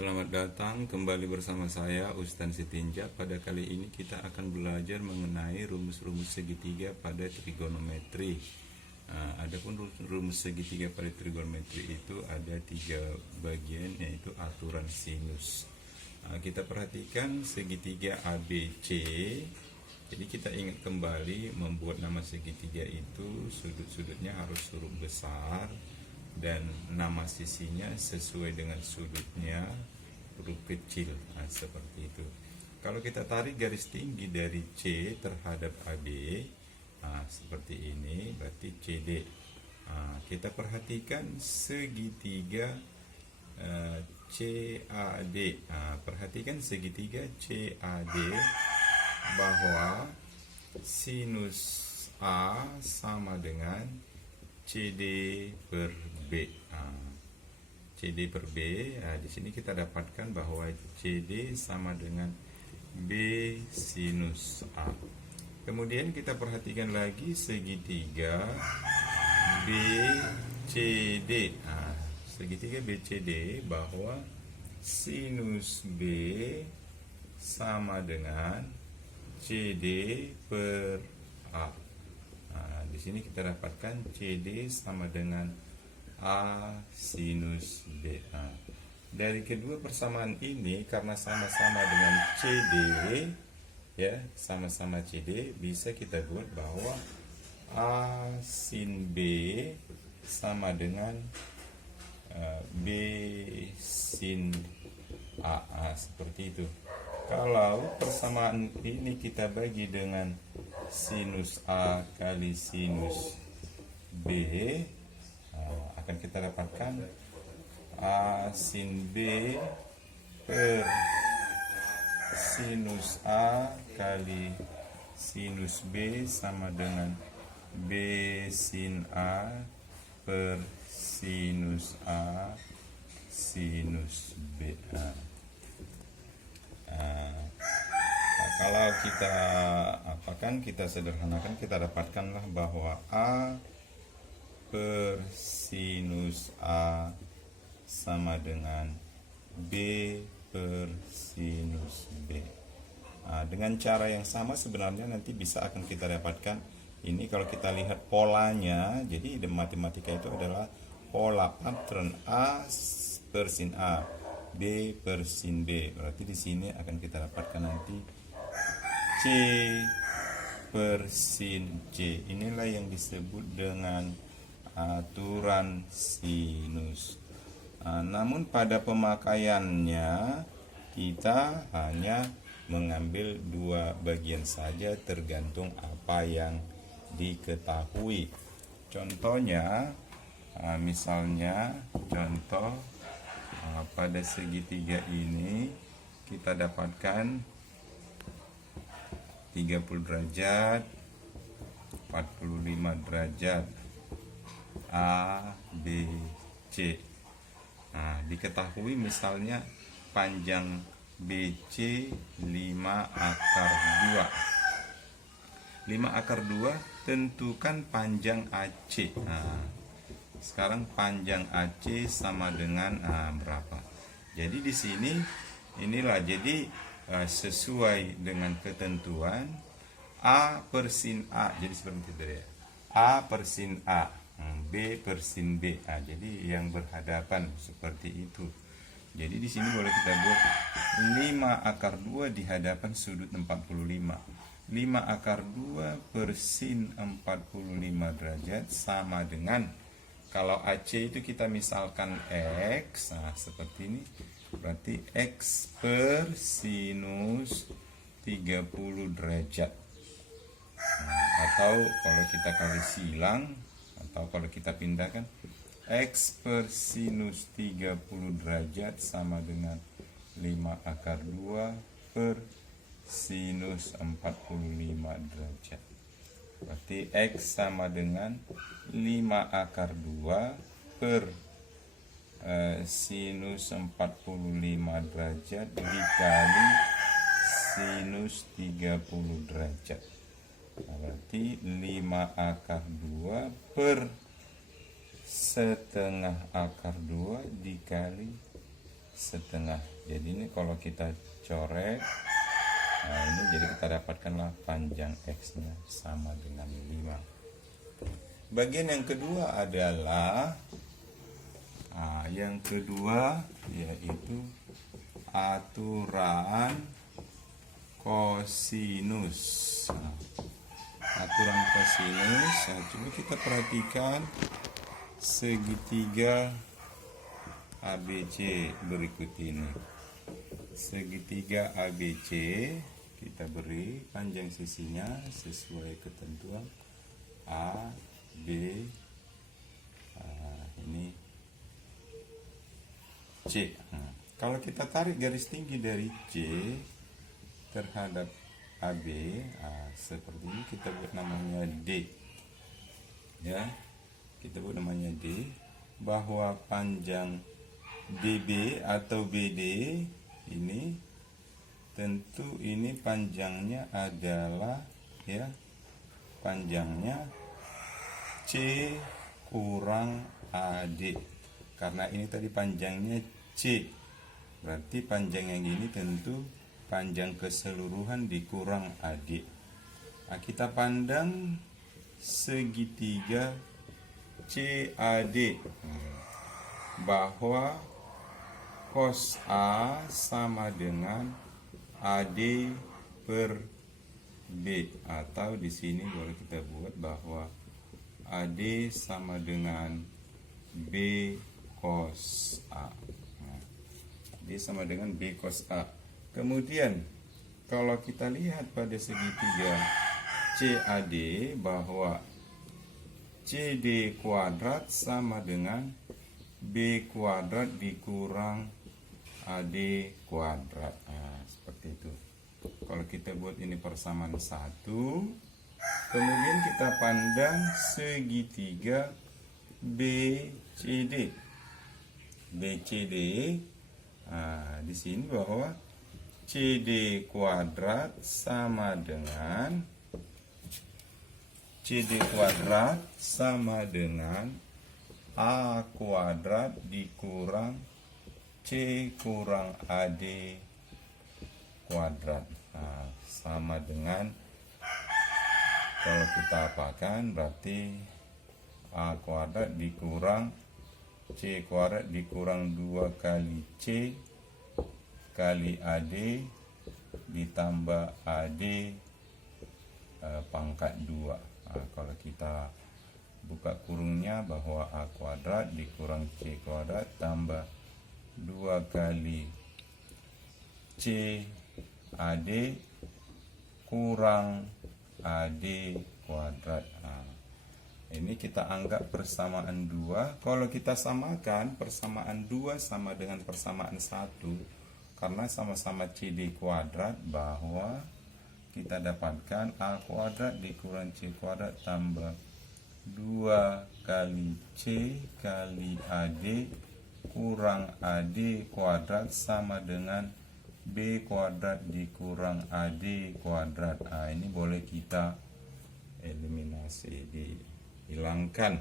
Selamat datang kembali bersama saya Ustan Sitinja. Pada kali ini kita akan belajar mengenai rumus-rumus segitiga pada trigonometri. Adapun rumus segitiga pada trigonometri itu ada 3 bagian, yaitu aturan sinus. Kita perhatikan segitiga ABC. Jadi kita ingat kembali membuat nama segitiga itu sudut-sudutnya harus huruf besar dan nama sisinya sesuai dengan sudutnya huruf kecil, seperti itu. Kalau kita tarik garis tinggi dari C terhadap AB, seperti ini, berarti CD. Kita perhatikan segitiga CAD. Perhatikan segitiga CAD bahwa sinus A sama dengan CD per B. CD per B, di sini kita dapatkan bahwa CD sama dengan B sinus A. Kemudian kita perhatikan lagi segitiga BCD. Segitiga BCD bahwa sinus B sama dengan CD per A. Di sini kita dapatkan CD sama dengan A sinus B. Dari kedua persamaan ini, karena sama-sama dengan CD, ya, sama-sama CD, bisa kita buat bahwa A sin B sama dengan B sin A. Seperti itu. Kalau persamaan ini kita bagi dengan sinus A kali sinus B, akan kita dapatkan A sin B per sinus A kali sinus B sama dengan B sin A per sinus A sinus B. Kalau kita kita sederhanakan, kita dapatkanlah bahwa A per sinus A sama dengan B per sinus B. Dengan cara yang sama sebenarnya nanti bisa akan kita dapatkan ini kalau kita lihat polanya. Jadi matematika itu adalah pola patron A per sin A, B per sin B. Berarti di sini akan kita dapatkan nanti C per sin C. Inilah yang disebut dengan aturan sinus. Namun pada pemakaiannya kita hanya mengambil 2 bagian saja tergantung apa yang diketahui. Contohnya, misalnya contoh pada segitiga ini kita dapatkan 30 derajat, 45 derajat, A, B, C. Diketahui misalnya panjang BC 5 akar 2. 5 akar 2, tentukan panjang AC. Sekarang panjang AC sama dengan berapa? Jadi di sini inilah, jadi sesuai dengan ketentuan A per sin A. Jadi seperti itu ya. A per sin A, B per sin B. Jadi yang berhadapan seperti itu. Jadi di sini boleh kita buat 5 akar 2 di hadapan sudut 45. 5 akar 2 per sin 45 derajat sama dengan, kalau AC itu kita misalkan X, seperti ini, berarti X per sinus 30 derajat. Atau kalau kita kali silang, atau kalau kita pindahkan, X per sinus 30 derajat sama dengan 5 akar 2 per sinus 45 derajat. Berarti X sama dengan 5 akar 2 per sinus 45 derajat dikali sinus 30 derajat. Berarti 5 akar 2 per setengah akar 2 dikali setengah. Jadi ini kalau kita coret, nah ini jadi kita dapatkanlah panjang X-nya sama dengan 5. Bagian yang kedua adalah yaitu aturan kosinus. Aturan kosinus, coba kita perhatikan segitiga ABC berikut ini. Segitiga ABC kita beri panjang sisinya sesuai ketentuan A, B, ini C. Kalau kita tarik garis tinggi dari C terhadap AB, seperti ini kita buat namanya D. Ya, kita buat namanya D, bahwa panjang DB atau BD ini tentu ini panjangnya adalah panjangnya C kurang AD. Karena ini tadi panjangnya C, berarti panjang yang ini tentu panjang keseluruhan dikurang AD. Kita pandang segitiga CAD, bahwa cos A sama dengan AD per B, atau di sini boleh kita buat bahwa AD sama dengan B cos A. D sama dengan B cos A. Kemudian kalau kita lihat pada segitiga CAD, bahwa CD kuadrat sama dengan B kuadrat dikurang AD kuadrat. Seperti itu. Kalau kita buat ini persamaan 1, kemudian kita pandang segitiga BCD. BCD, di sini bahwa CD kuadrat sama dengan A kuadrat dikurang C kurang AD kuadrat. Sama dengan, kalau kita apakan, berarti A kuadrat dikurang C kuadrat dikurang 2 kali C kali AD ditambah AD pangkat 2. Kalau kita buka kurungnya, bahwa A kuadrat dikurang C kuadrat tambah 2 kali C AD kurang AD kuadrat. Ini kita anggap persamaan 2. Kalau kita samakan, persamaan 2 sama dengan persamaan 1, karena sama-sama CD kuadrat, bahwa kita dapatkan A kuadrat dikurang C kuadrat tambah 2 kali C kali AD kurang AD kuadrat sama dengan B kuadrat dikurang AD kuadrat. Ini boleh kita eliminasi, dihilangkan.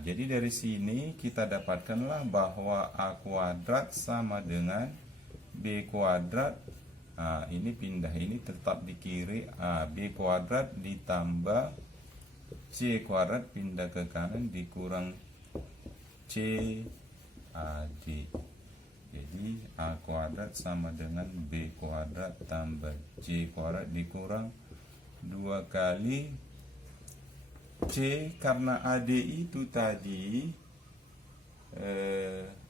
Jadi dari sini kita dapatkanlah bahwa A kuadrat sama dengan B kuadrat. Ini pindah, ini tetap di kiri. B kuadrat ditambah C kuadrat pindah ke kanan dikurang C AD. Jadi A kuadrat sama dengan B kuadrat tambah C kuadrat dikurang 2 kali C, karena AD itu tadi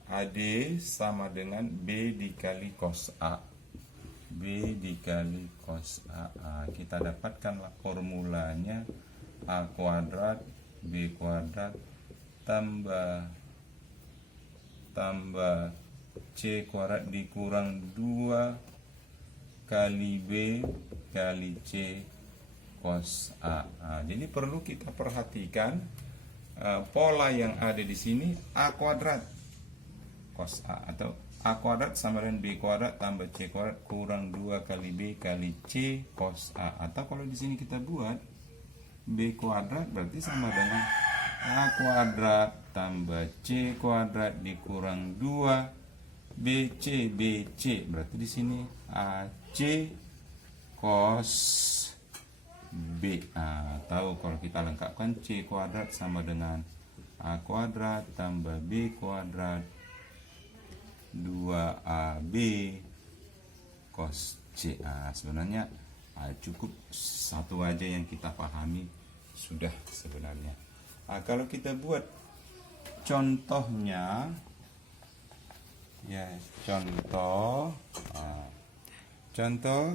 AD sama dengan B dikali cos A. B dikali cos A. Kita dapatkanlah formulanya A kuadrat B kuadrat tambah C kuadrat dikurang 2 kali B kali C cos A. Jadi perlu kita perhatikan pola yang ada di sini, A kuadrat cos A, atau A kuadrat sama dengan B kuadrat tambah C kuadrat kurang 2 kali B kali C cos A. Atau kalau di sini kita buat B kuadrat berarti sama dengan A kuadrat tambah C kuadrat dikurang 2 BC berarti di sini AC cos B. Tahu kalau kita lengkapkan C kuadrat sama dengan A kuadrat tambah B kuadrat 2AB cos C. Sebenarnya cukup satu aja yang kita pahami sudah sebenarnya. Kalau kita buat contohnya, ya contoh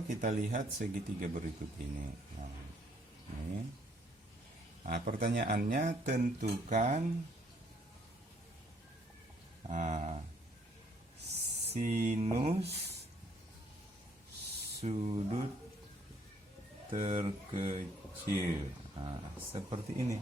kita lihat segitiga berikut ini. Pertanyaannya tentukan sinus sudut terkecil. Seperti ini.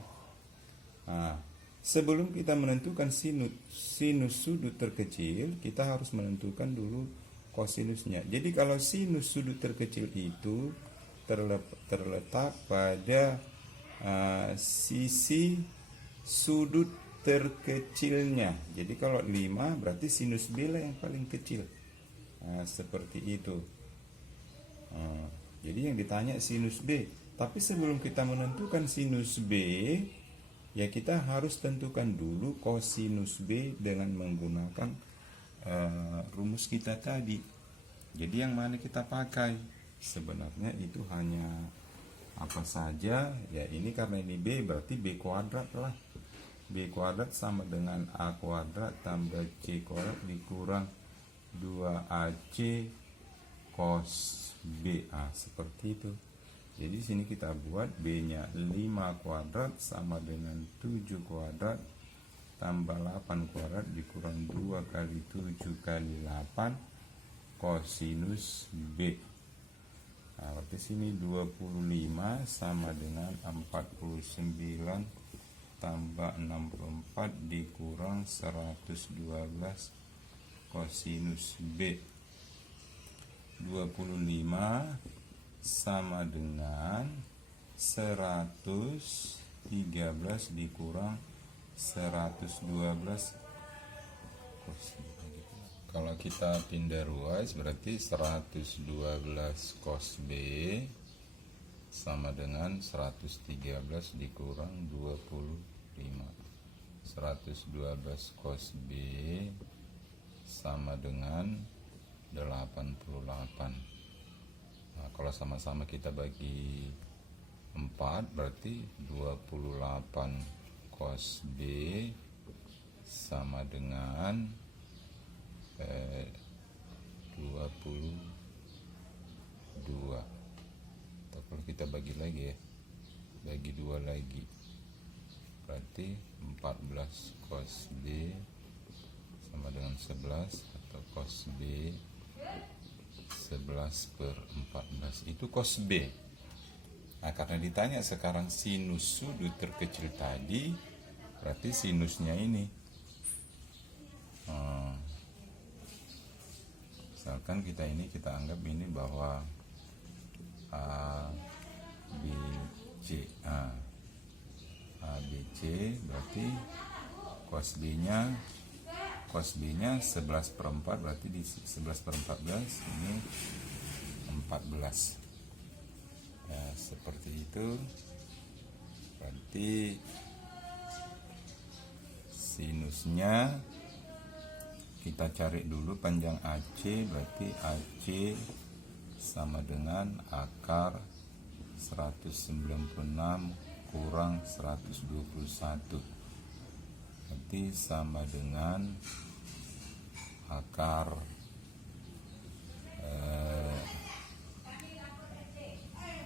Sebelum kita menentukan sinus sudut terkecil, kita harus menentukan dulu kosinusnya. Jadi kalau sinus sudut terkecil itu terletak pada sisi sudut terkecilnya. Jadi kalau 5 berarti sinus B lah yang paling kecil. Seperti itu. Jadi yang ditanya sinus B. Tapi sebelum kita menentukan sinus B, ya kita harus tentukan dulu kosinus B dengan menggunakan rumus kita tadi. Jadi yang mana kita pakai? Sebenarnya itu hanya apa saja, ya ini karena ini B berarti B kuadrat lah. B kuadrat sama dengan A kuadrat tambah C kuadrat dikurang 2AC cos B. Seperti itu. Jadi sini kita buat B nya 5 kuadrat sama dengan 7 kuadrat tambah 8 kuadrat dikurang 2 kali 7 kali 8 kosinus B. Berarti sini 25 sama dengan 49 tambah 64 dikurang 112 kosinus B. 25 sama dengan 113 dikurang 112. Kalau kita pindah ruas berarti 112 cos B sama dengan 113 dikurang 25. 112 cos B sama dengan 88. Kalau sama-sama kita bagi 4 berarti 28 cos B sama dengan 22. Atau kalau kita bagi lagi ya, bagi 2 lagi berarti 14 cos B sama dengan 11 atau cos B 11/14 itu cos B. Karena ditanya sekarang sinus sudut terkecil tadi, berarti sinusnya ini. Misalkan kita anggap ini bahwa ABC. ABC berarti cos B-nya 11/4 berarti di 11/14 ini 14. Ya, seperti itu. Berarti sinusnya kita cari dulu panjang AC, berarti AC sama dengan akar 196 kurang 121. Berarti sama dengan akar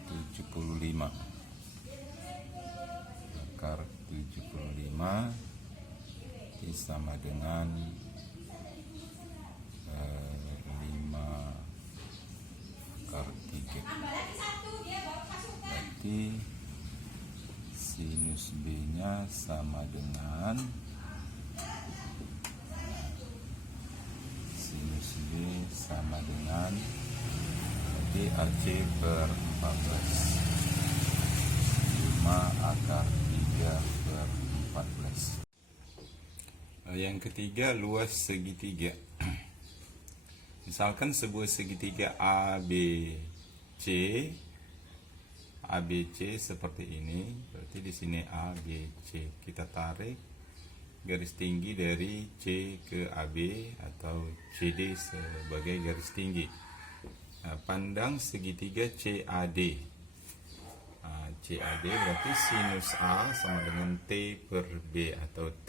75. Akar 75 sama dengan 5 akar 3. Berarti sinus B nya sama dengan sinus B sama dengan berarti AC per 14 5 akar 3 per 14. Yang ketiga, luas segitiga. Misalkan sebuah segitiga ABC seperti ini, berarti di sini ABC. Kita tarik garis tinggi dari C ke AB atau CD sebagai garis tinggi. Nah, pandang segitiga CAD. CAD berarti sinus A sama dengan T per B, atau T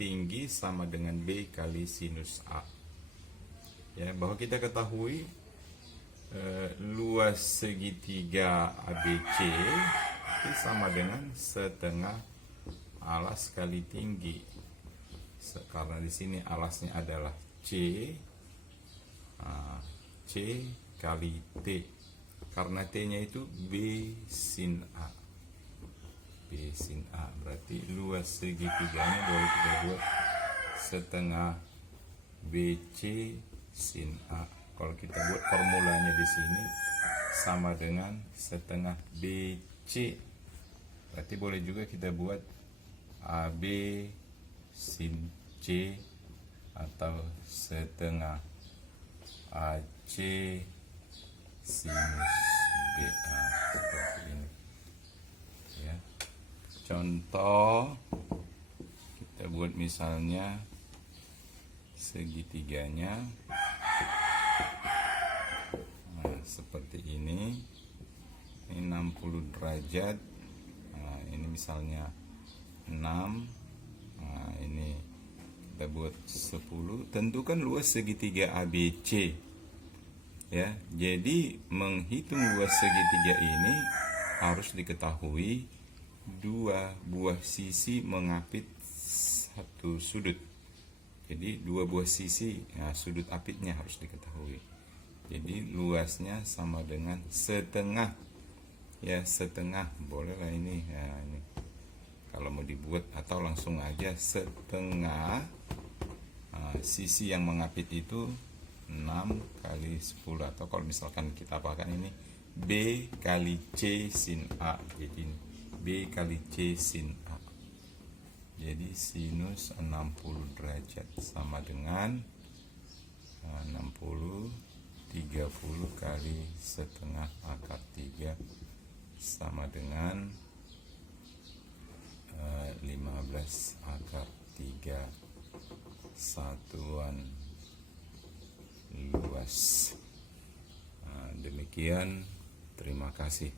tinggi sama dengan B kali sinus A. Ya, bahwa kita ketahui luas segitiga ABC itu sama dengan setengah alas kali tinggi. Karena di sini alasnya adalah C kali T. Karena T-nya itu B sin A. B sin A berarti luas segitiganya boleh kita buat setengah BC sin A. Kalau kita buat formulanya di sini sama dengan setengah BC. Berarti boleh juga kita buat AB sin C atau setengah AC sinus BA, seperti ini. Ya. Contoh kita buat misalnya segitiganya seperti ini 60 derajat. Nah, ini misalnya 6. Nah, ini kita buat 10. Tentukan luas segitiga ABC. Ya, jadi menghitung luas segitiga ini harus diketahui dua buah sisi mengapit satu sudut. Jadi dua buah sisi, nah, sudut apitnya harus diketahui. Jadi luasnya sama dengan setengah. Ya, setengah bolehlah ini. Ya, ini kalau mau dibuat, atau langsung aja setengah. Nah, sisi yang mengapit itu 6 kali 10, atau kalau misalkan kita apakan ini B kali C sin A. Jadi B kali C sin A. Jadi sinus 60 derajat sama dengan 60 30 kali setengah akar 3 sama dengan 15 akar 3 satuan luas. Demikian, terima kasih.